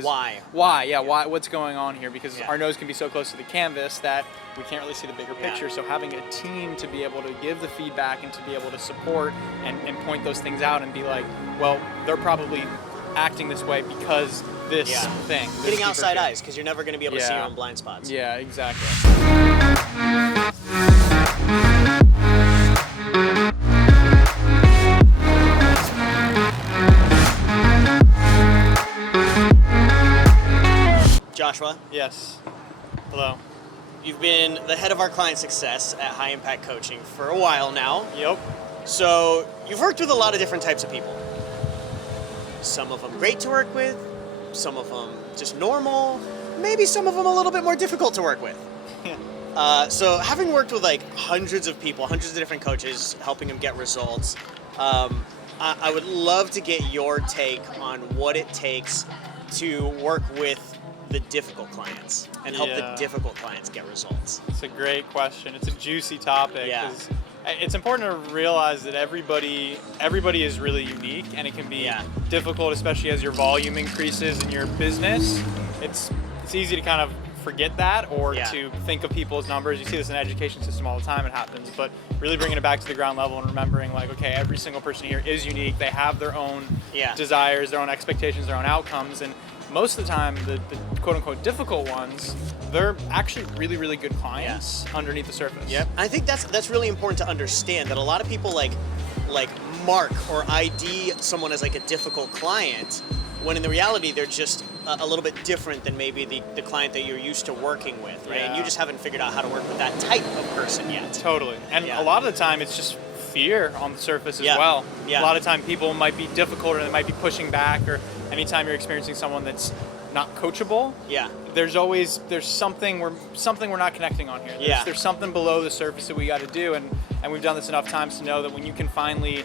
Why? Why? Yeah, why? What's going on here? Because Yeah. our nose can be so close to the canvas that we can't really see the bigger Yeah. picture. So having a team to be able to give the feedback and to be able to support and point those things out and be like, well, they're probably acting this way because this thing. This Getting deeper outside thing. eyes, because you're never going to be able to see Yeah. your own blind spots. Yeah, exactly. Joshua, Yes. Hello. you've been the head of our client success at High Impact Coaching for a while now. Yep. So you've worked with a lot of different types of people. Some of them great to work with, some of them just normal, maybe some of them a little bit more difficult to work with. So having worked with like hundreds of people, hundreds of different coaches, helping them get results, I would love to get your take on what it takes to work with the difficult clients and help the Yeah. difficult clients get results. It's a great question. It's a juicy topic. Yeah. 'Cause it's important to realize that everybody is really unique, and it can be difficult, especially as your volume increases in your business. It's easy to kind of forget that or to think of people as numbers. You see this in the education system all the time. It happens, but really bringing it back to the ground level and remembering, like, okay, every single person here is unique. They have their own desires, their own expectations, their own outcomes, and most of the time, the quote-unquote difficult ones, they're actually really, really good clients underneath the surface. Yep. I think that's really important to understand, that a lot of people like mark or ID someone as like a difficult client, when in the reality they're just a little bit different than maybe the client that you're used to working with, right? And you just haven't figured out how to work with that type of person yet. Totally. And a lot of the time it's just fear on the surface as well. Yeah. A lot of time people might be difficult or they might be pushing back, or anytime you're experiencing someone that's not coachable, there's something we're not connecting on here. There's something below the surface that we got to do, and we've done this enough times to know that when you can finally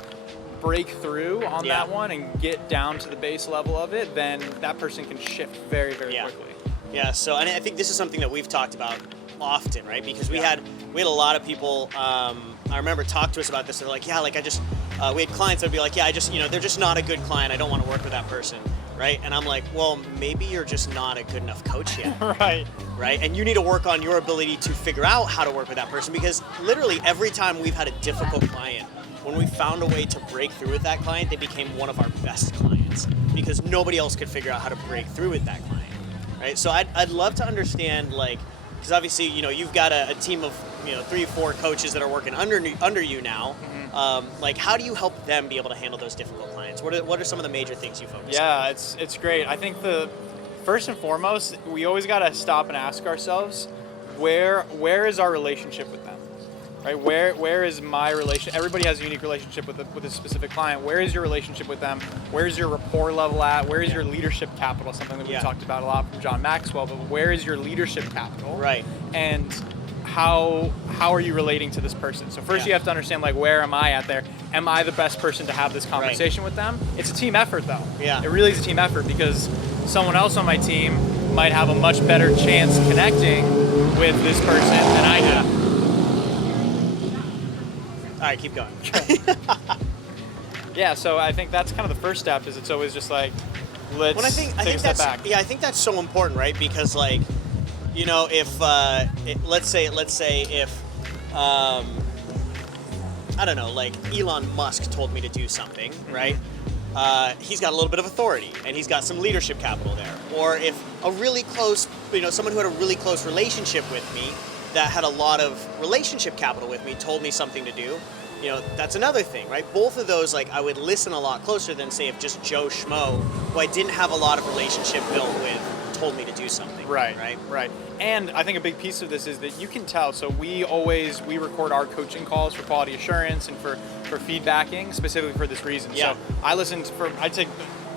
break through on that one and get down to the base level of it, then that person can shift very, very quickly. Yeah, so and I think this is something that we've talked about often, right? Because we had a lot of people, I remember, talk to us about this. They're like, we had clients that would be like, they're just not a good client. I don't want to work with that person, right? And I'm like, well, maybe you're just not a good enough coach yet. Right? And you need to work on your ability to figure out how to work with that person, because literally every time we've had a difficult client, when we found a way to break through with that client, they became one of our best clients because nobody else could figure out how to break through with that client, right? So I'd love to understand, like, because obviously, you've got a team of, 3 or 4 coaches that are working under you now. Like, how do you help them be able to handle those difficult clients? What are some of the major things you focus on? Yeah, it's great. I think first and foremost, we always got to stop and ask ourselves, where is our relationship with them? Right? Where is my relation? Everybody has a unique relationship with a specific client. Where is your relationship with them? Where's your rapport level at? Where is your leadership capital? Something that we talked about a lot from John Maxwell. But where is your leadership capital? Right. And how are you relating to this person? So first you have to understand, like, where am I at there? Am I the best person to have this conversation with them? It's a team effort, though. Yeah. It really is a team effort, because someone else on my team might have a much better chance connecting with this person than I do. All right, keep going. Yeah, so I think that's kind of the first step. Is it's always just like, let's take a step back. Yeah, I think that's so important, right? Because, like, if let's say if I don't know, like Elon Musk told me to do something, right? He's got a little bit of authority and he's got some leadership capital there. Or if a really close, someone who had a really close relationship with me, that had a lot of relationship capital with me, told me something to do, that's another thing, right? Both of those, like, I would listen a lot closer than, say, if just Joe Schmo, who I didn't have a lot of relationship built with, told me to do something. Right. And I think a big piece of this is that you can tell. So we record our coaching calls for quality assurance and for feedbacking, specifically for this reason. Yeah. So I'd take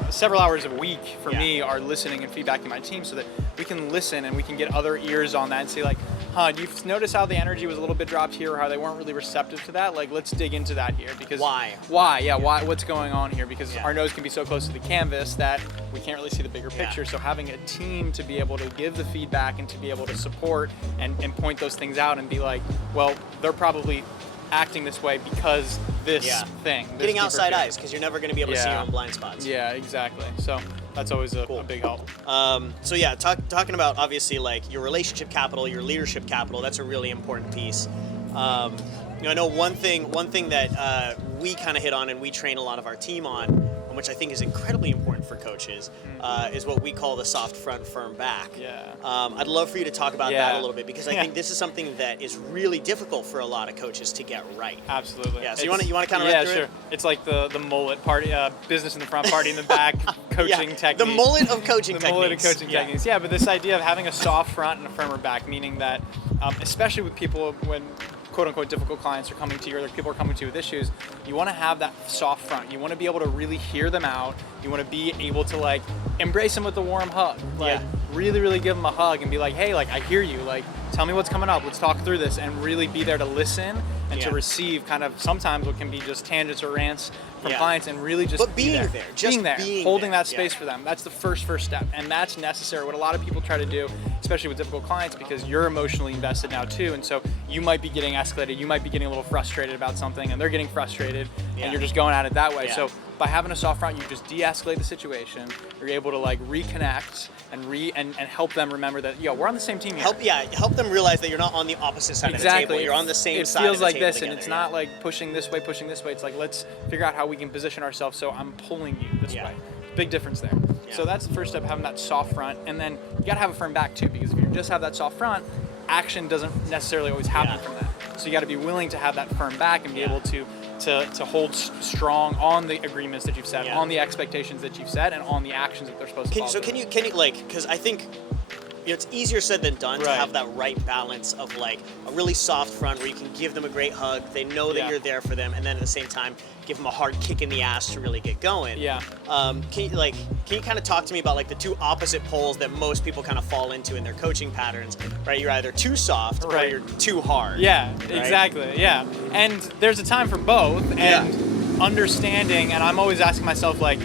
several hours a week for me are listening and feedbacking my team, so that we can listen and we can get other ears on that and say, like, do you notice how the energy was a little bit dropped here, or how they weren't really receptive to that? Like, let's dig into that here, because why? Why? What's going on here? Because our nose can be so close to the canvas that we can't really see the bigger picture. So having a team to be able to give the feedback and to be able to support and point those things out and be like, well, they're probably acting this way because this thing. Getting outside eyes, because you're never going to be able to see your own blind spots. Yeah, exactly. So that's always a Cool. big help. So yeah, talking about obviously like your relationship capital, your leadership capital. That's a really important piece. I know one thing that we kind of hit on, and we train a lot of our team on, which I think is incredibly important for coaches, is what we call the soft front, firm back. Yeah. I'd love for you to talk about that a Yeah. little bit, because I think this is something that is really difficult for a lot of coaches to get right. Absolutely. Yeah. So you want to kind of yeah, run through sure. it? It's like the mullet party, business in the front, party in the back, coaching technique. The mullet of coaching the techniques. mullet of coaching techniques. Yeah, but this idea of having a soft front and a firmer back, meaning that, especially with people when quote-unquote difficult clients are coming to you, or people are coming to you with issues, you want to have that soft front. You want to be able to really hear them out. You want to be able to like embrace them with a warm hug. Like really, really give them a hug and be like, hey, like I hear you. Like tell me what's coming up. Let's talk through this, and really be there to listen and to receive kind of sometimes what can be just tangents or rants from clients, and really just but being there, just being holding there. that space for them. That's the first step, and that's necessary. What a lot of people try to do, especially with difficult clients, because you're emotionally invested now too, and so you might be getting escalated, you might be getting a little frustrated about something, and they're getting frustrated, and you're just going at it that way. So by having a soft front, you just de-escalate the situation. You're able to like reconnect and help them remember that we're on the same team here. Help them realize that you're not on the opposite side of the table. You're on the same side. It feels of the like table this, together, and it's not like pushing this way. It's like, let's figure out how we can position ourselves so I'm pulling you this way. Big difference there. So that's the first step, having that soft front, and then you gotta have a firm back too, because if you just have that soft front, action doesn't necessarily always happen from that. So you got to be willing to have that firm back and be able to hold strong on the agreements that you've set, on the expectations that you've set, and on the actions that they're supposed to follow. So can you like, because I think it's easier said than done to have that right balance of like a really soft front where you can give them a great hug, they know that you're there for them, and then at the same time give them a hard kick in the ass to really get going. Can you kind of talk to me about like the two opposite poles that most people kind of fall into in their coaching patterns, right? You're either too soft or you're too hard. Exactly. And there's a time for both, and understanding, and I'm always asking myself, like,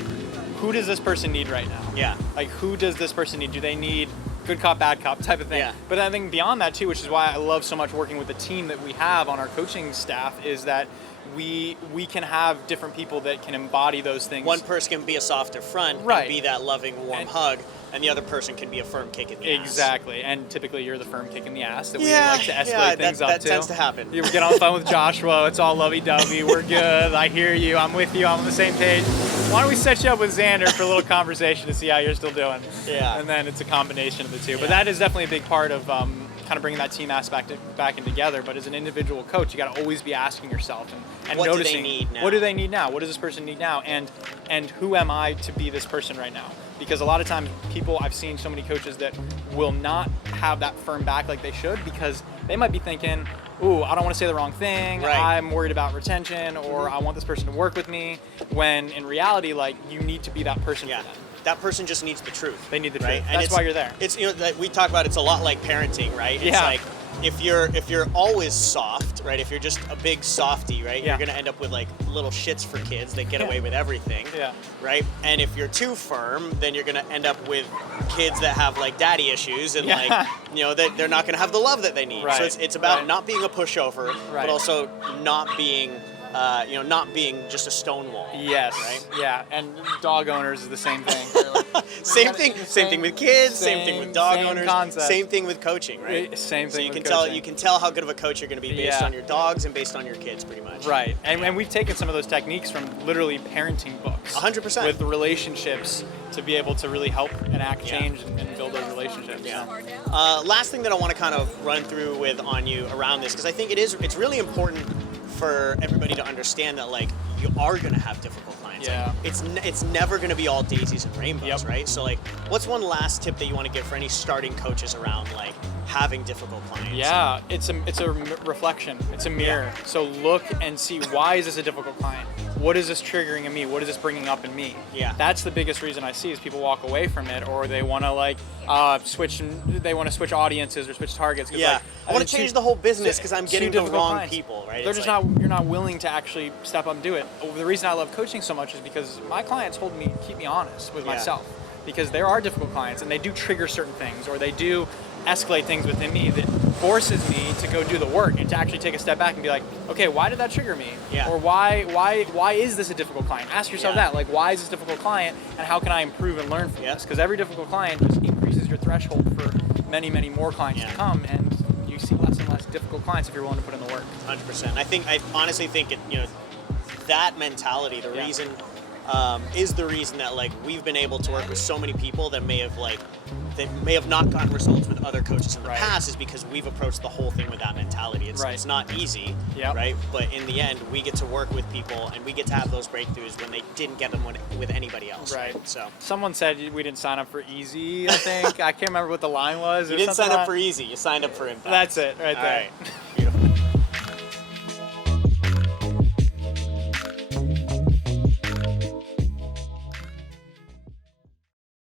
who does this person need right now? Like, who does this person need? Do they need good cop, bad cop type of thing? But I think beyond that too, which is why I love so much working with the team that we have on our coaching staff, is that we can have different people that can embody those things. One person can be a softer front, and be that loving, warm hug, and the other person can be a firm kick in the ass. Exactly, and typically you're the firm kick in the ass that we like to escalate things up to. That tends to happen. You get on the phone with Joshua, it's all lovey-dovey, we're good, I hear you, I'm with you, I'm on the same page. Why don't we set you up with Zander for a little conversation to see how you're still doing? And then it's a combination of the two. But that is definitely a big part of kind of bringing that team aspect back in together. But as an individual coach, you got to always be asking yourself and what noticing, do they need now? What do they need now? What does this person need now? And who am I to be this person right now? Because a lot of times I've seen so many coaches that will not have that firm back like they should, because they might be thinking, ooh, I don't want to say the wrong thing, I'm worried about retention, or I want this person to work with me, when in reality, like, you need to be that person for them. That person just needs the truth. They need the truth. And that's why you're there. It's like we talk about, it's a lot like parenting, right? It's like if you're always soft, right? If you're just a big softie, right? You're gonna end up with like little shits for kids that get away with everything. Right? And if you're too firm, then you're gonna end up with kids that have like daddy issues, and like that they're not gonna have the love that they need. So it's about not being a pushover, but also not being not being just a stone wall. Right? And dog owners is the same thing. Same thing with kids, same thing with dog owners, concept. Same thing with coaching, right? Same thing. So you with can tell how good of a coach you're going to be based on your dogs and based on your kids, pretty much. Right. And we've taken some of those techniques from literally parenting books. 100%. With the relationships to be able to really help enact change and build those relationships. Last thing that I want to kind of run through with on you around this, because I think it's really important for everybody to understand that like you are going to have difficult clients. Like, it's never going to be all daisies and rainbows, right? So like, what's one last tip that you want to give for any starting coaches around like having difficult clients? It's a reflection. It's a mirror. So look and see, why is this a difficult client? What is this triggering in me? What is this bringing up in me? That's the biggest reason I see is people walk away from it, or they want to like switch audiences or switch targets. Like, I want to change the whole business because I'm getting the wrong people, right? They're just you're not willing to actually step up and do it. The reason I love coaching so much is because my clients keep me honest with myself, because there are difficult clients and they do trigger certain things, or they do escalate things within me that forces me to go do the work and to actually take a step back and be like, okay, why did that trigger me? Yeah. Or why is this a difficult client? Ask yourself that, like, why is this a difficult client, and how can I improve and learn from this? Because every difficult client just increases your threshold for many, many more clients to come, and you see less and less difficult clients if you're willing to put in the work. 100%. I honestly think it, that mentality, the reason is the reason that like we've been able to work with so many people that may have not gotten results with other coaches in the past, is because we've approached the whole thing with that mentality. It's not easy, right? But in the end, we get to work with people and we get to have those breakthroughs when they didn't get them with anybody else. Right. So someone said we didn't sign up for easy. I think I can't remember what the line was. You didn't sign up for easy. You signed up for impact. That's it, right there. All right.